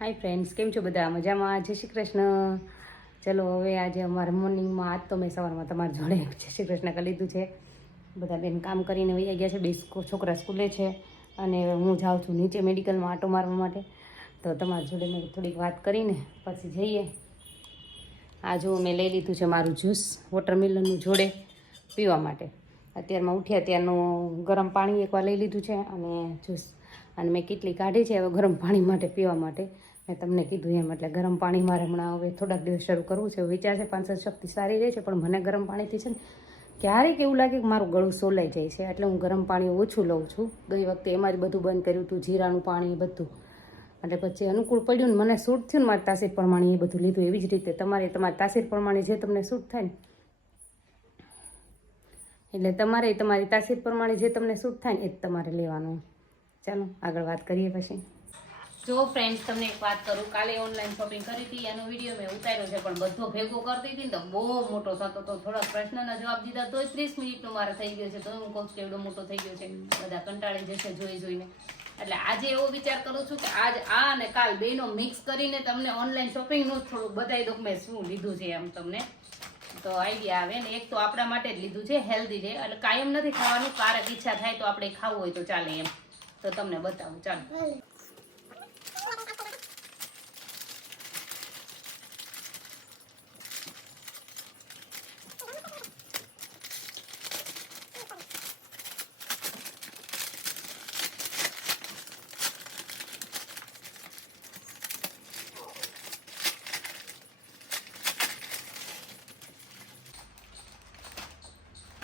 Hi friends, કેમ છો બધા? મજામાં? જય શ્રી કૃષ્ણ. ચલો હવે આજે અમારે મોર્નિંગમાં આજ તો મેં સવારમાં તમારી જોડે જય શ્રી કૃષ્ણ કરી લીધું છે. બધા બેન કામ કરીને વહી ગયા છે, બે છોકરા સ્કૂલે છે અને હું જાઉં છું નીચે મેડિકલમાં આંટો મારવા માટે. તો તમારી જોડે મેં થોડીક વાત કરીને પછી જઈએ. આ જો મેં લઈ લીધું છે મારું જ્યુસ વોટરમેલનનું જોડે પીવા માટે. અત્યારમાં ઉઠ્યા ત્યારનું ગરમ પાણી એકવાર લઈ લીધું છે અને જ્યુસ, અને મેં કેટલી કાઢી છે હવે ગરમ પાણી માટે પીવા માટે. મેં તમને કીધું એમ, એટલે ગરમ પાણી મારે હમણાં હવે થોડાક દિવસ શરૂ કરવું છે. વિચાર છે પાંચર શક્તિ સારી રહે છે, પણ મને ગરમ પાણીથી છે ને ક્યારેક એવું લાગે કે મારું ગળું સોલાઈ જાય છે, એટલે હું ગરમ પાણી ઓછું લઉં છું. ગઈ વખતે એમાં જ બધું બંધ કર્યું હતું, જીરાનું પાણી બધું. એટલે પછી અનુકૂળ પડ્યું ને મને સૂટ થયું ને મારી તાસીર પ્રમાણે એ બધું લીધું. એવી જ રીતે તમારી તાસીર પ્રમાણે જે તમને સૂટ થાય ને, એટલે તમારી તાસીર પ્રમાણે જે તમને સૂટ થાય ને એ જ તમારે લેવાનું. ચાલો આગળ વાત કરીએ પછી. જો ફ્રેન્ડ્સ, તમને એક વાત કરું, કાલે ઓનલાઈન શોપિંગ કરી હતી, એનો વિડીયો મેં ઉતાર્યો છે, પણ બધો ભેગો કરતી હતી ને તો બહુ મોટો થતો હતો. થોડા પ્રશ્નના જવાબ દીધા તો 30 મિનિટનો મારે થઈ ગયો છે. તો હું કહું કે એવડો મોટો થઈ ગયો છે, બધા કંટાળી જશે જોઈને. એટલે આજે એવો વિચાર કરું છું કે આજ આ અને કાલ બેનો મિક્સ કરીને તમને ઓનલાઈન શોપિંગનું થોડું બતાવી દઉં મેં શું લીધું છે, એમ તમને તો આઈડિયા આવે ને. એક તો આપણા માટે જ લીધું છે, હેલ્ધી છે, એટલે કાયમ નથી ખાવાનું, ક્યારેક ઈચ્છા થાય તો આપણે ખાવું હોય તો ચાલે એમ. તો તમને બતાવું, ચાલો.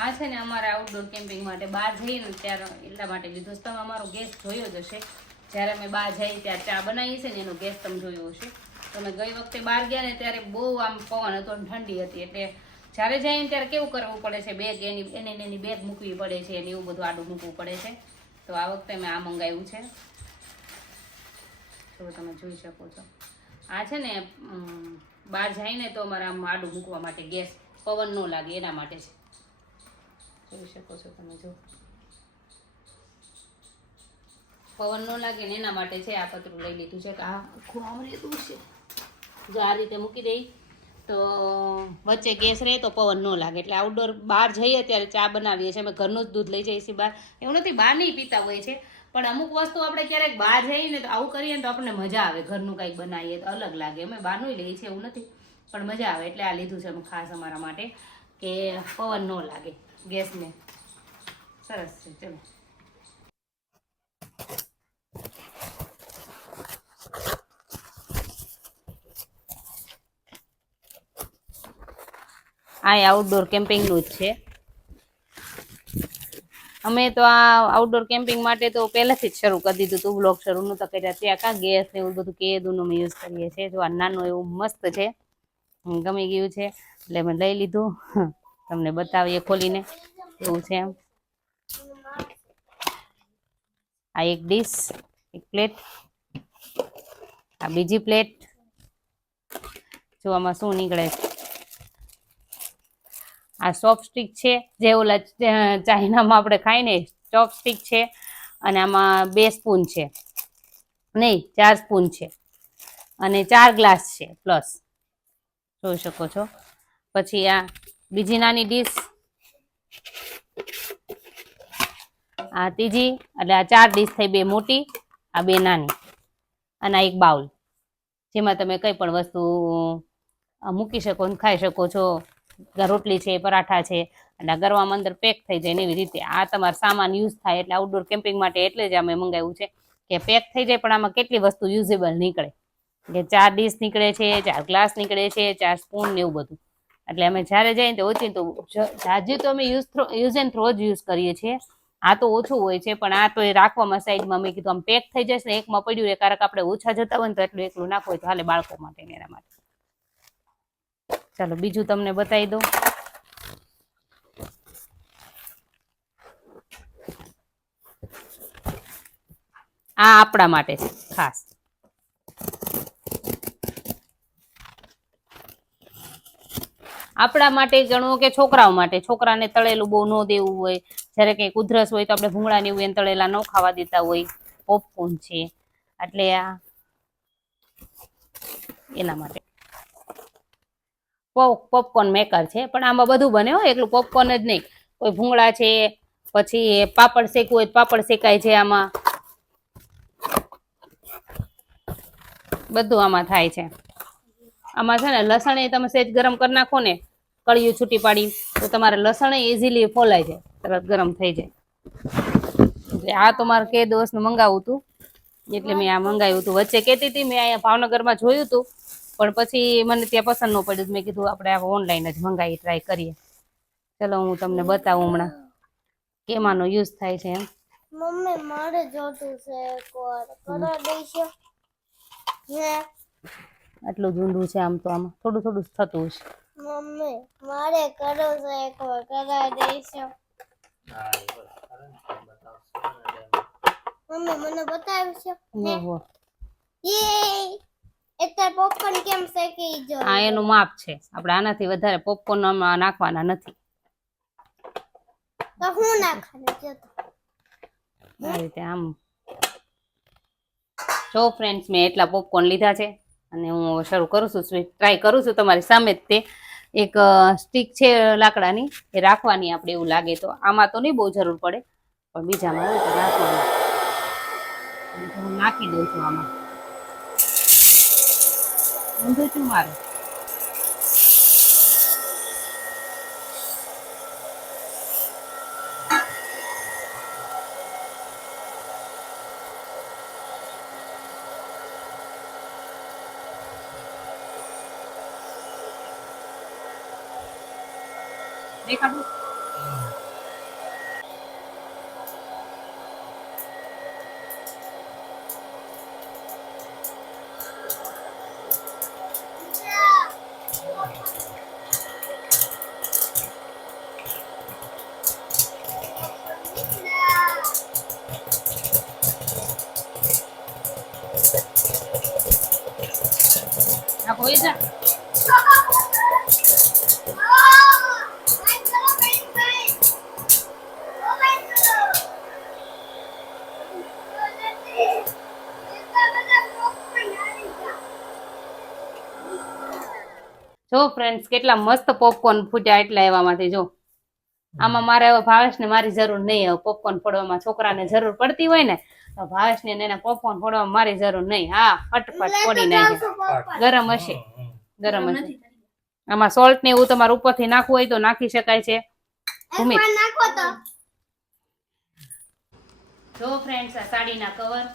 આ છે ને અમારા આઉટડોર કેમ્પિંગ માટે બહાર જઈએ ને ત્યારે એટલા માટે લીધું છે. તમે અમારો ગેસ જોયો જ હશે, જ્યારે અમે બહાર જઈએ ત્યારે ચા બનાવીએ છીએ ને એનો ગેસ તમે જોયો હશે. તમે ગઈ વખતે બહાર ગયા ને ત્યારે બહુ આમ પવન હતો ને ઠંડી હતી, એટલે જ્યારે જઈએ ને ત્યારે કેવું કરવું પડે છે, બેગ એની બેગ મૂકવી પડે છે અને એવું બધું આડું મૂકવું પડે છે. તો આ વખતે મેં આ મંગાવ્યું છે, જો તમે જોઈ શકો છો. આ છે ને બહાર જઈને તો અમારે આમ આડું મૂકવા માટે ગેસ પવન ન લાગે એના માટે છે. જોઈ શકો છો તમે, જો પવન ન લાગે ને એના માટે છે. આ પતરું લઈ લીધું છે કે આ આખું આમ લીધું છે. જો આ રીતે મૂકી દઈ તો વચ્ચે ગેસ રહે તો પવન ન લાગે. એટલે આઉટડોર બહાર જઈએ ત્યારે ચા બનાવીએ છીએ અમે ઘરનું જ દૂધ લઈ જઈએ છીએ બહાર. એવું નથી બહાર નહીં પીતા હોય છે, પણ અમુક વસ્તુ આપણે ક્યારેક બહાર જઈએ ને તો આવું કરીએ ને તો આપણને મજા આવે. ઘરનું કંઈક બનાવીએ તો અલગ લાગે. અમે બહારનું લઈએ છીએ એવું નથી, પણ મજા આવે. એટલે આ લીધું છે અમે ખાસ અમારા માટે કે પવન ન લાગે ગેસને. સરસ છે. ચલો આ આઉટડોર કેમ્પિંગનું જ છે. અમે તો આ આઉટડોર કેમ્પિંગ માટે તો પહેલાથી જ શરૂ કરી દીધું હતું. બ્લોગ શરૂ નહોતા કર્યા ત્યાં કાં ગેસ ને એવું બધું કેદુનું અમે યુઝ કરીએ છીએ. જો આ નાનું એવું મસ્ત છે, ગમી ગયું છે એટલે મેં લઈ લીધું. તમને બતાવીએ ખોલીને એવું છે એમ. આ એક ડીશ, એક પ્લેટ, આ બીજી પ્લેટ. જો આમાં શું નીકળે છે, આ ચોપસ્ટિક છે, જે ઓલા ચાઇનામાં આપણે ખાઈ ને ચોપસ્ટિક છે. અને આમાં 2 સ્પૂન છે, નહીં 4 સ્પૂન છે, અને 4 ગ્લાસ છે પ્લસ, જોઈ શકો છો. પછી આ બીજી નાની ડીશ, આ ત્રીજી, એટલે આ 4 ડીશ થઈ, 2 મોટી, આ 2 નાની, અને આ એક બાઉલ જેમાં તમે કઈ પણ વસ્તુ મૂકી શકો અને ખાઈ શકો છો. રોટલી છે, પરાઠા છે, અને ગરવામાં અંદર પેક થઈ જાય ને એવી રીતે આ તમારો સામાન યુઝ થાય. એટલે આઉટડોર કેમ્પિંગ માટે એટલે જ અમે મંગાવ્યું છે કે પેક થઈ જાય, પણ આમાં કેટલી વસ્તુ યુઝેબલ નીકળે. કે 4 ડીશ નીકળે છે, 4 ગ્લાસ નીકળે છે, 4 સ્પૂન ને એવું બધું. એટલે અમે જ્યારે જઈએ તો ઓછી તો જાજી તો અમે યુઝ એન્ડ થ્રો જ યુઝ કરીએ છીએ. આ તો ઓછું હોય છે, પણ આ તો એ રાખવામાં સાઈડમાં મેં કીધું આમ પેક થઈ જશે ને એકમાં પડ્યું રહે. કારણ કે આપણે ઓછા જતા હોય ને તો એટલું એકલું નાખવું હોય તો હાલે બાળકો માટે ને એના માટે. ચાલો બીજું તમને બતાવી દઉં. આ આપણા માટે છે ખાસ. આપણા માટે ગણો કે છોકરાઓ માટે. છોકરાને તળેલું બહુ ન દેવું હોય, જ્યારે કંઈક ઉધરસ હોય તો આપણે ભૂંગળા ને એવું એને તળેલા ન ખાવા દેતા હોય. પોપકોર્ન છે, એટલે આ એના માટે પોપકોર્ન મેકર છે, પણ આમાં બધું બને હો, એકલું પોપકોર્ન જ નહીં, કોઈ ભૂંગળા છે, પછી પાપડ શેકવું હોય પાપડ શેકાય છે, આમાં બધું આમાં થાય છે. આમાં છે ને લસણ એ તમે સેજ ગરમ કરી નાખો ને, કળિયું છૂટી પાડી, તો તમારે લસણ ઇઝીલી ફોલાય જાય, તરત ગરમ થઈ જાય. આ તો મારે કે દોસ્તનું મંગાવું હતું, એટલે મેં આ મંગાવ્યું હતું. વચ્ચે કહેતી હતી મેં અહીંયા ભાવનગરમાં જોયું હતું, પણ પછી મને ત્યાં પસંદ ન પડ્યું. મેં કીધું આપણે આ ઓનલાઈન જ મંગાવી ટ્રાય કરીએ. ચલો હું તમને બતાવું હમણાં કેમાંનો યુઝ થાય છે એમ. મમ્મી મારે જોતું છે એકવાર કરા દઈશું. આટલું ઊંડું છે, આમ તો આમાં થોડું થોડું થતું હશે. મમ્મી મારે કરો છે એકવાર કરા દઈશું. મમ્મી મને બતાવશો? ઓહો, યે એટલે પોપકોર્ન કેમ શેકી જો? આ એનું માપ છે, આપણે આનાથી વધારે પોપકોર્ન આમાં નાખવાના નથી. તો હું નાખવાનું જો તો આ રીતે આમ. જો ફ્રેન્ડ્સ, મેં એટલા પોપકોર્ન લીધા છે અને હું શરૂ કરું છું, ટ્રાય કરું છું તમારી સામે જ. તે એક સ્ટીક છે લાકડાની, એ રાખવાની આપણે એવું લાગે તો. આમાં તો નહીં બહુ જરૂર પડે, પણ બીજામાં હોય તો રાખવાની. હું નાખી દઉં છું આમાં. ઊંધું છું મારે. દેખાડું? આ કોઈ જા જો ફ્રેન્ડ્સ, કેટલા મસ્ત પોપકોર્ન ફૂટ્યા એટલા એવામાંથી. જો આમાં મારે હવે ભાવેશને મારી જરૂર નહીં. હવે પોપકોર્ન ફોડવામાં છોકરાને જરૂર પડતી હોય ને, તો ભાવેશને એના પોપકોર્ન ફોડવામાં મારી જરૂર નહીં. હા, ફટફટ ફોડી નાખે. ગરમ હશે, ગરમ હશે. આમાં સોલ્ટ ને એવું તમારે ઉપરથી નાખવું હોય તો નાખી શકાય છે. ભૂમિત નાખો તો જો ફ્રેન્ડ્સ, આ સાડીના કવર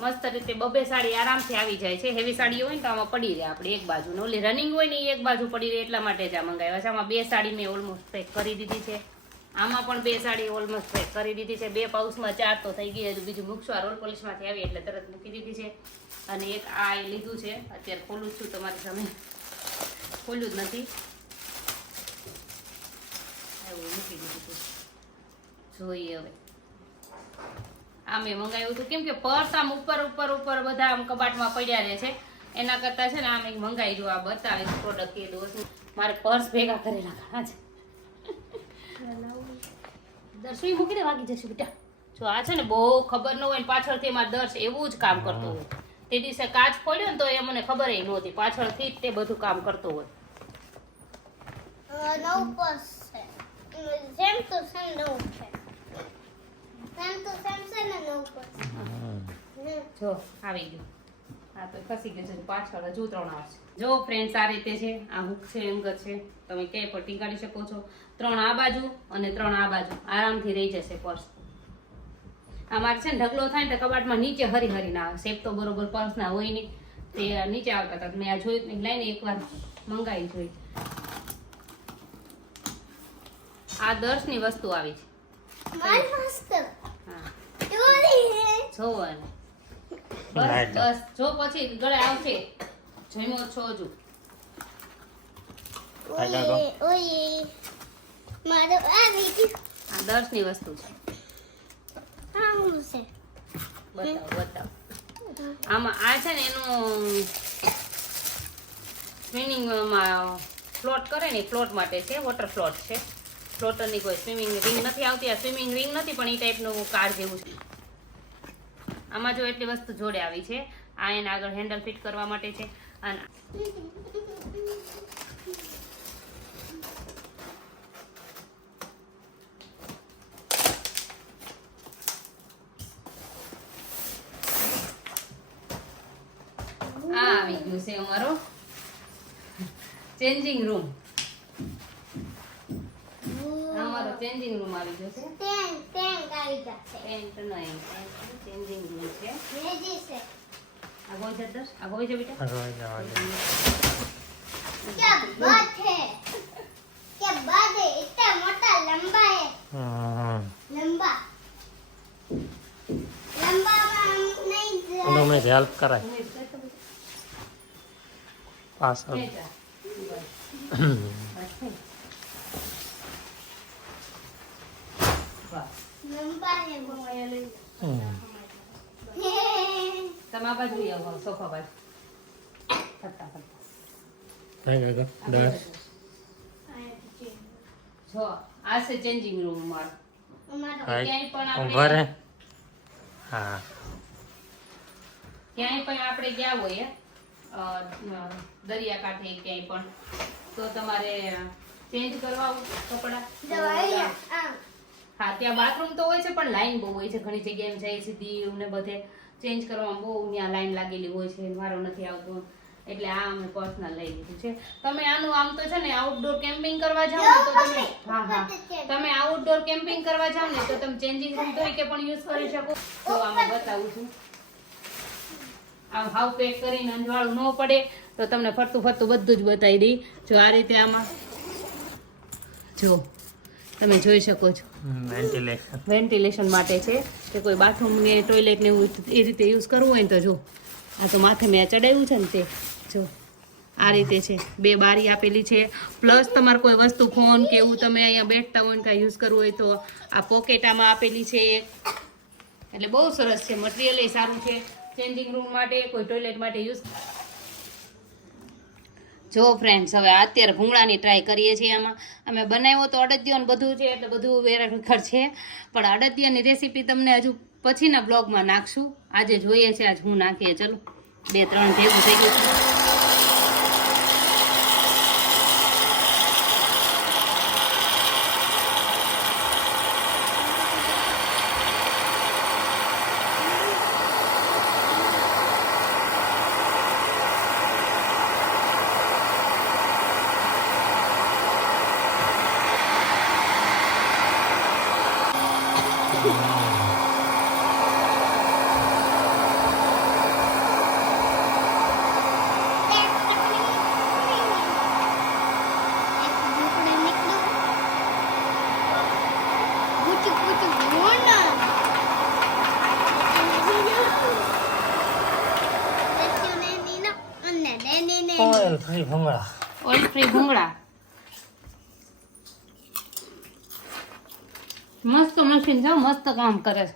મસ્ત રીતે બબે સાડી આરામથી આવી જાય છે. હેવી સાડી હોય ને તો આમાં પડી રહે આપણે એક બાજુ ને, ઓલી રનિંગ હોય ને એ એક બાજુ પડી રહે, એટલા માટે જ આ મંગાવ્યા છે. આમાં 2 સાડી મેં ઓલમોસ્ટ પેક કરી દીધી છે. આમાં પણ 2 સાડી ઓલમોસ્ટ પેક કરી દીધી છે. 2 પાઉચમાં 4 તો થઈ ગઈ. હજુ બીજું મૂકશું. આ રોલ પોલિશમાંથી આવી એટલે તરત મૂકી દીધી છે. અને એક આ લીધું છે, અત્યારે ખોલું છું તમારી સામે. ખોલ્યું જ નથી, એવું મૂકી દીધું છે. જોઈએ હવે. આ મેં મંગાવ્યું હતું, કેમ કે પર્સ આમ ઉપર ઉપર ઉપર બધા આમ કબાટમાં પડ્યા રહે છે. એના કરતા છે ને આમ એક મંગાવી દો. આ બતાવીશ પ્રોડક્ટ એ દોસ્ત. મારે પર્સ ભેગા કરેલા ઘણા છે. દર્શવી મૂકી દે, વાગી જશે બેટા. જો આ છે ને બહુ ખબર ન હોય ને પાછળથી મારે દર્શ એવું જ કામ કરતો હોય. તે દિવસે કાચ ખોલ્યો ને તો એ મને ખબર નહોતી, પાછળથી જ તે બધું કામ કરતો હોય. નવું પર્સ છે, સેમ ટુ સેમ નવું છે. સેમ ટુ સેમ છે ને નવું પર્સ. જો આવી ગયું. હા તો ખસી ગયું છે પાછળ, હજુ 3 આવશે. જો ફ્રેન્ડ્સ, આ રીતે છે. આ હુક છે, એમ છે. તમે ક્યાંય પણ ટીંગાડી શકો છો. 3 આ બાજુ અને 3 આ બાજુ, આરામથી રહી જશે પર્સ. અમારે છે ને ઢગલો થાય ને તો કબાટમાં નીચે હરી હરી ના આવે. શેપ તો બરોબર પર્સના હોય નહીં, તે નીચે આવતા હતા. મેં આ જોયું લઈને એકવાર મંગાવી જોઈ. આ દર્શની વસ્તુ આવી છે. હા જોવો ને, બસ બસ જો પછી ગળે આવશે. જમ્યો છો હજુ? ઓય મારો આવી ગયું. આ દર્શની વસ્તુ છે. હા હું છે, બતાવો બતાવો. આમાં આ છે ને એનું સ્વિમિંગમાં ફ્લોટ કરે ને, ફ્લોટ માટે છે. વોટર ફ્લોટ છે. ફ્લોટરની કોઈ સ્વિમિંગ રિંગ નથી આવતી. આ સ્વિમિંગ રિંગ નથી, પણ એ ટાઈપનું કાર જેવું છે. આમાં જો એટલી વસ્તુ જોડે આવી છે. આ એને આગળ હેન્ડલ ફિટ કરવા માટે છે. અને આ આવી ગયું છે અમારો ચેન્જિંગ રૂમ. અમારો ચેન્જિંગ રૂમ આવી ગયો છે. ટેન્ક આવી જશે. ટેન્ટ નહીં, ચેન્જિંગ રૂમ છે. મેજી છે. આગો છે દસ, આગો છે બેટા. क्या बात है, क्या बात है, इतना मोटा लंबा है. लंबा लंबा नहीं में हेल्प कराय ઉમેશ કર તો બેટા. પાછળ બેટા, બસ. બસ થઈ. વાહ. लंबा है वो. અહીંયા લઈ. હમ. તમે આ બાજુ લઈ આવો, સોફા બાજુ. ફરતા ફરતા. કઈ ગયો આ 10 બાજુ. જો આ છે ચેન્જિંગ રૂમ અમારો. हमारा હાય ક્યાંય પણ ઉભા રે આપણે હા ક્યાંય પણ આપણે ગયા હોય દરિયાકાંઠે ક્યાંય પણ તો તમારે ચેન્જ કરવા કપડા दवाई હા ત્યાં બાથરૂમ તો હોય છે પણ લાઈન બહુ હોય છે ઘણી જગ્યાએ એમ જાય સીધી ને બધે ચેન્જ કરવામાં બહુ ત્યાં લાઈન લાગેલી હોય છે વારો નથી આવતો એટલે આ અમે પર્સનલ લઈ લીધું છે. તમે આનું આમ તો છે ને આઉટડોર કેમ્પિંગ કરવા જાવ ને તો તમે હા તમે આઉટડોર કેમ્પિંગ કરવા જાવ ને તો તમે ચેન્જિંગ રૂમ તરીકે પણ યુઝ કરી શકો. તો આમાં બતાવું છું. આમ હાવ પેક કરીને અંજવાળું ન પડે તો તમને ફરતું ફરતું બધું જ બતાવી દઈ. જો આ રીતે આમાં જો તમે જોઈ શકો છો વેન્ટિલેશન વેન્ટિલેશન માટે છે કે કોઈ બાથરૂમ ને ટોયલેટ ને એવું એ રીતે યુઝ કરવું હોય ને તો જો આ તો માથે મેં ચડાવ્યું છે ને તે જો આ રીતે છે. 2 બારી આપેલી છે પ્લસ તમારે કોઈ વસ્તુ ફોન કે એવું તમે અહીંયા બેઠતા હોય ને કાંઈ યુઝ કરવું હોય તો આ પોકેટ આમાં આપેલી છે એટલે બહુ સરસ છે. મટીરિયલ એ સારું છે ચેન્જિંગ રૂમ માટે કોઈ ટોયલેટ માટે યુઝ. જો ફ્રેન્ડ્સ હવે અત્યારે ભૂંગળાની ટ્રાય કરીએ છીએ. આમાં અમે બનાવ્યો તો અડદિયો ને બધું છે એટલે બધું વેરાખર છે પણ અડદિયાની રેસીપી તમને હજુ પછીના બ્લોગમાં નાખશું. આજે જોઈએ છે આજ હું નાખીએ. ચલો 2-3 ભેગું થઈ ગયું છે. ઓઇલ ફ્રી ભંગળા ઓઇલ ફ્રી ભૂંગળા મસ્ત મશીન છે, મસ્ત કામ કરે છે.